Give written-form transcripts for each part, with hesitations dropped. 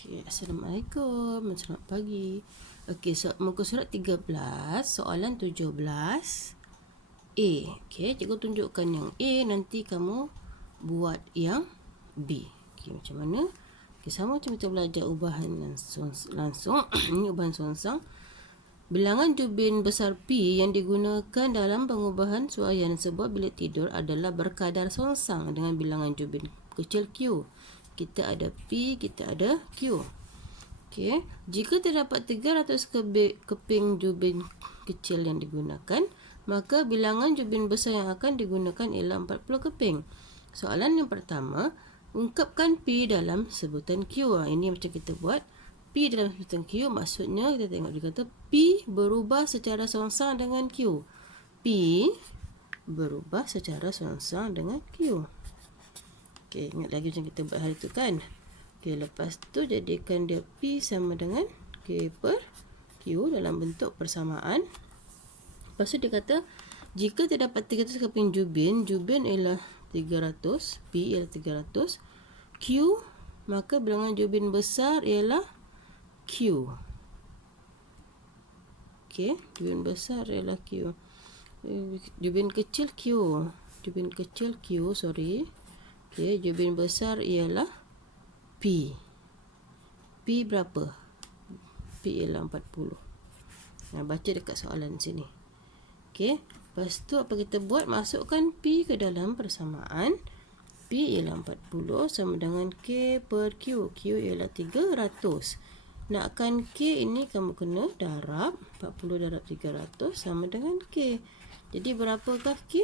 Okay, Assalamualaikum, selamat pagi. Okey, muka surat 13, soalan 17. A. Okey, cikgu tunjukkan yang A, nanti kamu buat yang B. Okey, macam mana? Okey, sama macam kita belajar ubahan langsung. Ini ubahan songsang. Bilangan jubin besar P yang digunakan dalam pengubahan suaian sebuah bilik tidur adalah berkadar songsang dengan bilangan jubin kecil Q. Kita ada P, kita ada Q. Okey, jika terdapat 300 keping jubin kecil yang digunakan, maka bilangan jubin besar yang akan digunakan ialah 40 keping. Soalan yang pertama, ungkapkan P dalam sebutan Q. Ini macam kita buat. P dalam sebutan Q, maksudnya kita tengok dia kata P berubah secara songsang dengan Q. P berubah secara songsang dengan Q. Okey, ingat lagi macam kita buat hari tu kan. Okey, lepas tu jadikan dia P sama dengan K per Q dalam bentuk persamaan. Lepas tu dia kata, jika terdapat 300 keping jubin, jubin ialah 300, P ialah 300, Q, maka bilangan jubin besar ialah Q. Okey, jubin besar ialah Q. Jubin kecil Q. Jubin kecil Q, sorry. Okey, jubin besar ialah P. P berapa? P ialah 40. Nah, baca dekat soalan sini. Okey, lepas tu apa kita buat? Masukkan P ke dalam persamaan. P ialah 40 sama dengan K per Q. Q ialah 300. Nakkan K ini kamu kena darab. 40 darab 300 sama dengan K. Jadi berapakah K?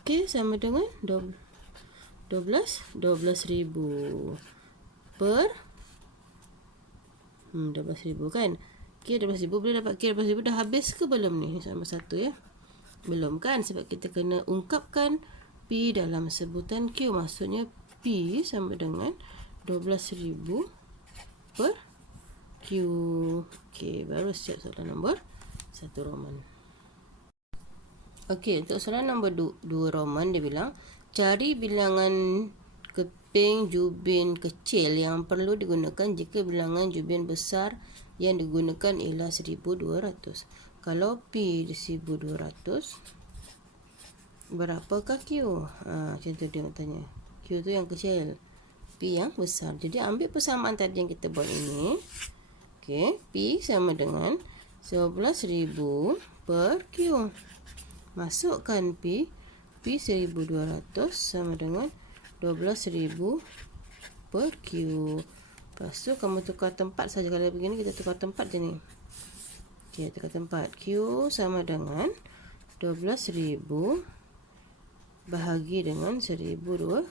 K sama dengan 12,000 per 12,000 kan. K 12,000, boleh dapat K 12,000. Dah habis ke belum ni? Sama satu ya. Belum kan, sebab kita kena ungkapkan P dalam sebutan Q. Maksudnya P sama dengan 12,000 per Q. Okey, baru siap soalan nombor 1 Roman. Okey, untuk soalan nombor 2 Roman, dia bilang cari bilangan keping jubin kecil yang perlu digunakan jika bilangan jubin besar yang digunakan ialah 1,200. Kalau P 1,200, berapakah Q? Macam tu dia nak tanya. Q tu yang kecil, P yang besar. Jadi ambil persamaan tadi yang kita buat ini. Okey, P sama dengan 11,000 per Q. Masukkan P. P 1,200 sama dengan 12,000 per Q. Lepas tu kamu tukar tempat saja. Kalau begini kita tukar tempat je ni. Okey, tukar tempat. Q sama dengan 12,000 bahagi dengan 1,200.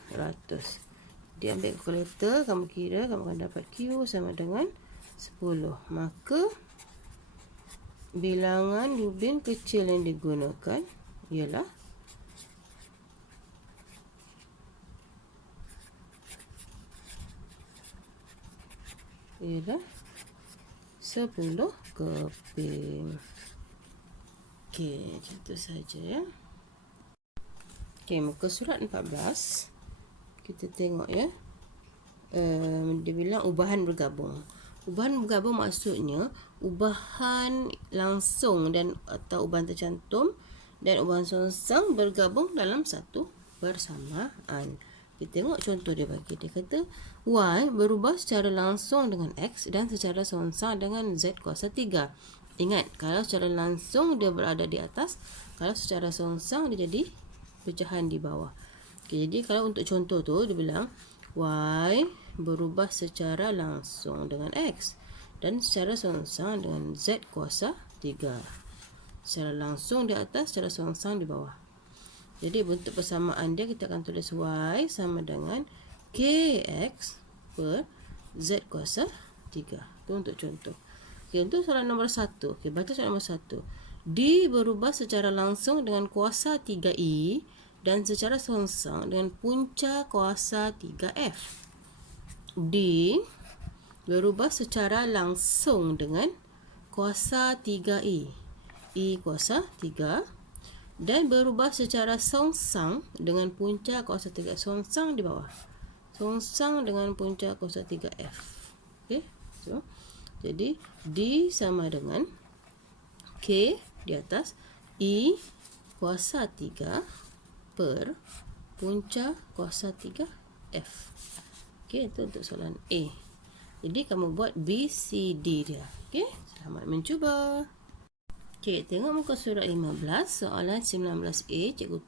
Dia ambil kalkulator, kamu kira, kamu akan dapat Q sama dengan 10. Maka bilangan jubin kecil yang digunakan ialah ialah 10 keping. Okey, macam tu saja ya. Okey, muka surat 14. Kita tengok ya. Dia bilang ubahan bergabung. Ubahan bergabung maksudnya ubahan langsung dan atau ubahan tercantum dan ubahan songsang bergabung dalam satu persamaan. Kita tengok contoh dia bagi. Dia kata Y berubah secara langsung dengan X dan secara songsang dengan Z kuasa 3. Ingat, kalau secara langsung dia berada di atas, kalau secara songsang dia jadi pecahan di bawah. Okay, jadi kalau untuk contoh tu dia bilang Y berubah secara langsung dengan X dan secara songsang dengan Z kuasa 3. Secara langsung di atas, secara songsang di bawah. Jadi bentuk persamaan dia kita akan tulis Y sama dengan KX per Z kuasa 3. Itu untuk contoh. Okay, untuk soalan nombor 1. Okay, baca soalan nombor 1. D berubah secara langsung dengan kuasa 3I dan secara songsang dengan punca kuasa 3F. D berubah secara langsung dengan kuasa 3I. I kuasa 3. Dan berubah secara songsang dengan punca kuasa 3. Songsang di bawah. Songsang dengan punca kuasa 3F. Okey. So, jadi D sama dengan K di atas E kuasa 3 per punca kuasa 3 F. Okey, itu untuk soalan A. Jadi kamu buat B, C, D dia. Okey, selamat mencuba. Okey, tengok muka surat 15, soalan 19A. Cikgu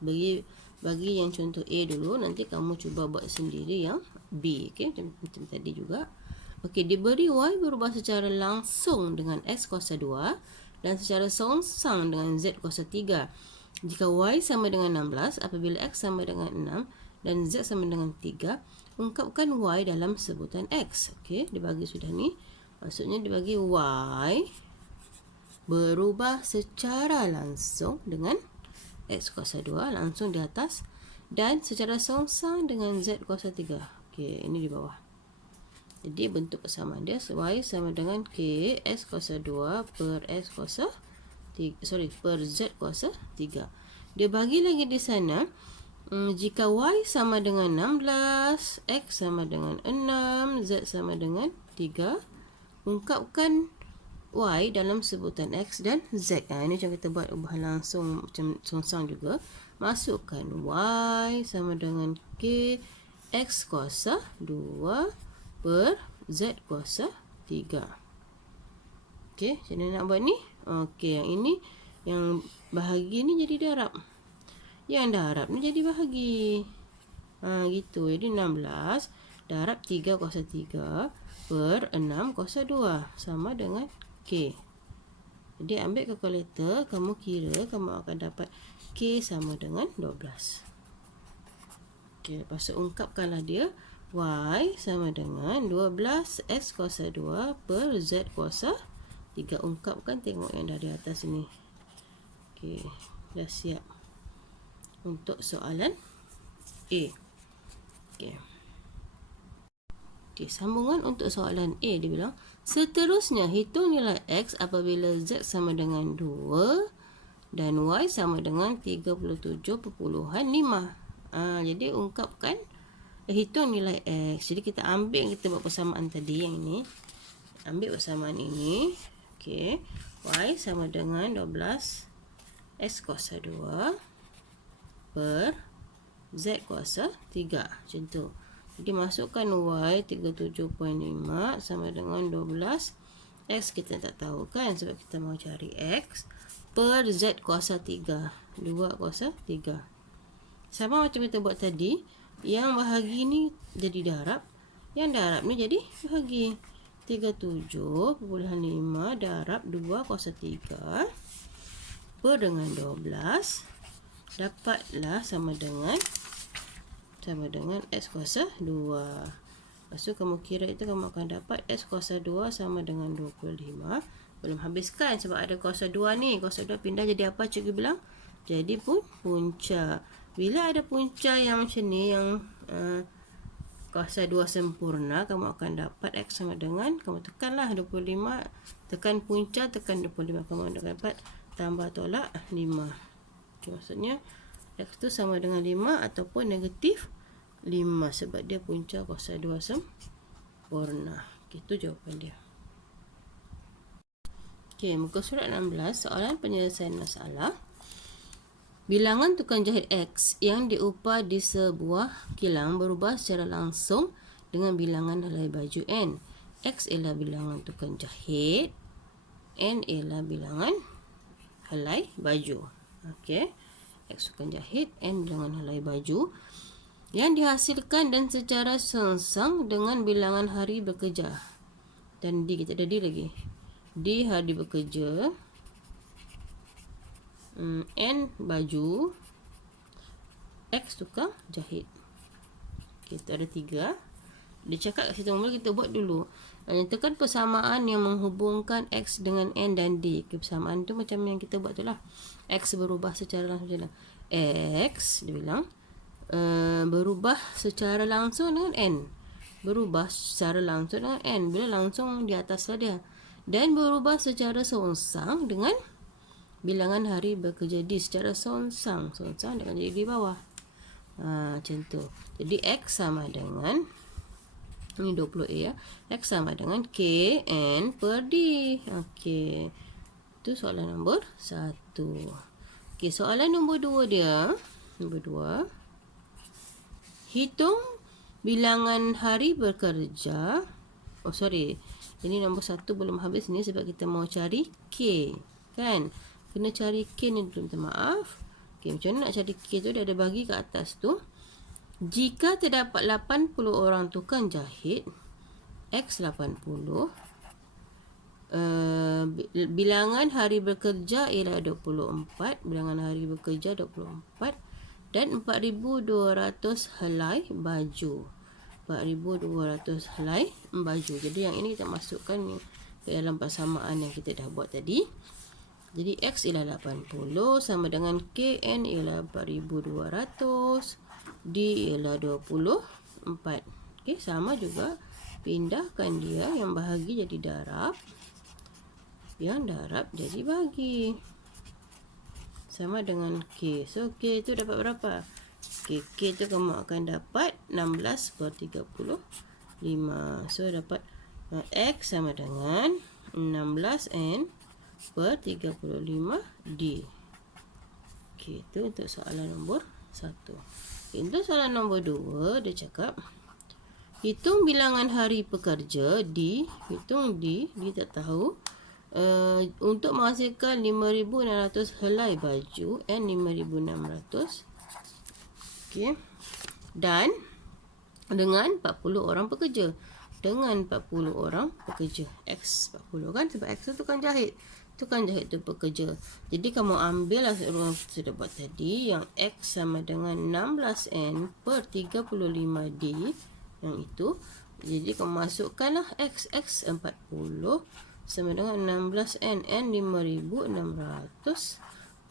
bagi yang contoh A dulu, nanti kamu cuba buat sendiri yang B. Okey, macam tadi juga. Okey, diberi Y berubah secara langsung dengan X kuasa 2 dan secara songsang dengan Z kuasa 3. Jika Y sama dengan 16, apabila X sama dengan 6 dan Z sama dengan 3, ungkapkan Y dalam sebutan X. Okey, dibagi sudah ni. Maksudnya dibagi Y berubah secara langsung dengan X kuasa 2 langsung di atas dan secara songsang dengan Z kuasa 3. Okey, ini di bawah. Jadi bentuk persamaan dia Y sama dengan K X kuasa 2 per X kuasa 3, per Z kuasa 3. Dia bagi lagi di sana, jika Y sama dengan 16, X sama dengan 6, Z sama dengan 3, ungkapkan Y dalam sebutan X dan Z. Ini macam kita buat ubahan langsung macam songsang juga. Masukkan Y sama dengan K X kuasa 2 per Z kuasa 3. Okey, macam mana nak buat ni? Okey, yang ini, yang bahagi ni jadi darab. Yang darab ni jadi bahagi. Gitu. Jadi 16 darab 3 kuasa 3 per 6 kuasa 2 sama dengan K. Jadi ambil kalkulator, kamu kira, kamu akan dapat K sama dengan 12. Okey, lepas tu ungkapkanlah dia. Y sama dengan 12 X kuasa 2 per Z kuasa 3. Ungkapkan, tengok yang dari atas ni. Okey, dah siap untuk soalan A. Okey. Okey, sambungan untuk soalan A, dia bilang, seterusnya hitung nilai X apabila Z sama dengan 2 dan Y sama dengan 37.5. Jadi ungkapkan, hitung nilai X. Jadi kita ambil, kita buat persamaan tadi yang ini. Ambil persamaan ini. Okey. Y sama dengan 12 X kuasa 2 per Z kuasa 3. Macam tu. Jadi masukkan Y 37.5 sama dengan 12. X kita tak tahu kan, sebab kita mau cari X per Z kuasa 3. 2 kuasa 3. Sama macam kita buat tadi. Yang bahagi ni jadi darab. Yang darab ni jadi bahagi. 37.5 darab 2 kuasa 3 per dengan 12. Dapatlah sama dengan X kuasa 2. Lepas tu kamu kira itu, kamu akan dapat X kuasa 2 sama dengan 25. Belum habiskan sebab ada kuasa 2 ni. Kuasa 2 pindah jadi apa cikgu bilang? Jadi pun punca. Bila ada punca yang macam ni, yang kuasa 2 sempurna, kamu akan dapat X sama dengan, kamu tekanlah 25, tekan punca, tekan 25, kamu akan dapat tambah tolak 5. Okay, maksudnya X tu sama dengan 5 ataupun negatif 5 sebab dia punca kuasa 2 sempurna. Itu jawapan dia. Okey, muka surat 16, soalan penyelesaian masalah. Bilangan tukang jahit X yang diupah di sebuah kilang berubah secara langsung dengan bilangan helai baju N. X ialah bilangan tukang jahit, N ialah bilangan helai baju. Okey. X tukang jahit, N bilangan helai baju yang dihasilkan dan secara sengsang dengan bilangan hari bekerja. Dan D, kita ada D lagi. D hari bekerja, N baju, X tukang jahit. Kita ada 3. Dia cakap kat situ, mula kita buat dulu. Nyatakan persamaan yang menghubungkan X dengan N dan D. Persamaan tu macam yang kita buat tu lah. X berubah secara langsung. X, dia bilang, berubah secara langsung dengan N. Berubah secara langsung dengan N. Bila langsung di atas lah dia. Dan berubah secara songsang dengan bilangan hari bekerja D. Secara songsang. Songsang dengan jadi di bawah. Macam tu. Jadi X sama dengan Ini 20A ya. X sama dengan K N per D. Okey. Itu soalan nombor 1. Okey, soalan nombor 2 dia. Nombor 2. Hitung bilangan hari bekerja. Oh, sorry. Ini nombor 1 belum habis ni sebab kita mau cari K. Kan? Kena cari K ni dulu, minta maaf. Okey, macam mana nak cari K tu? Dia ada bagi kat atas tu. Jika terdapat 80 orang tukang jahit, X 80. Bilangan hari bekerja ialah 24. Bilangan hari bekerja 24. Dan 4,200 helai baju. 4,200 helai baju. Jadi yang ini kita masukkan ke dalam persamaan yang kita dah buat tadi. Jadi X ialah 80 sama dengan KN ialah 4,200. D ialah 24. Okey, sama juga. Pindahkan dia, yang bahagi jadi darab. Yang darab jadi bahagi. Sama dengan K. So, K itu dapat berapa? K itu kamu akan dapat 16 per 35. So, dapat X sama dengan 16N per 35D. Okey, itu untuk soalan nombor 1. Okay, untuk soalan nombor 2, dia cakap hitung bilangan hari pekerja D. Hitung D, dia tak tahu. Untuk menghasilkan 5,600 helai baju and 5,600. Okey. Dan dengan 40 orang pekerja. Dengan 40 orang pekerja. X 40 kan? Sebab X tu tukang jahit. Tukang jahit tu pekerja. Jadi kamu ambil lah ruang sudah buat tadi. Yang X sama dengan 16N per 35D. Yang itu. Jadi kamu masukkanlah X 40 sama dengan 16N. N 5,600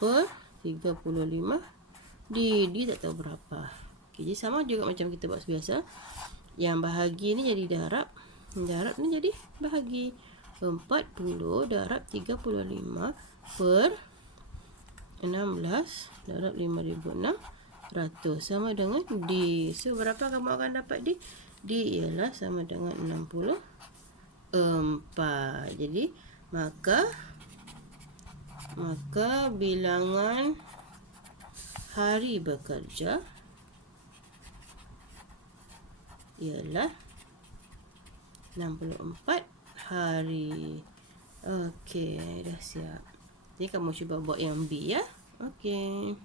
per 35 D. D tak tahu berapa. Okay, jadi sama juga macam kita buat biasa. Yang bahagi ni jadi darab. Darab ni jadi bahagi. 40 darab 35 per 16 darab 5,600 sama dengan D. So, berapa kamu akan dapat D? D ialah sama dengan 64. Jadi, maka bilangan hari bekerja ialah 64 hari. Okey, dah siap. Jadi kamu cuba buat yang B ya. Okey.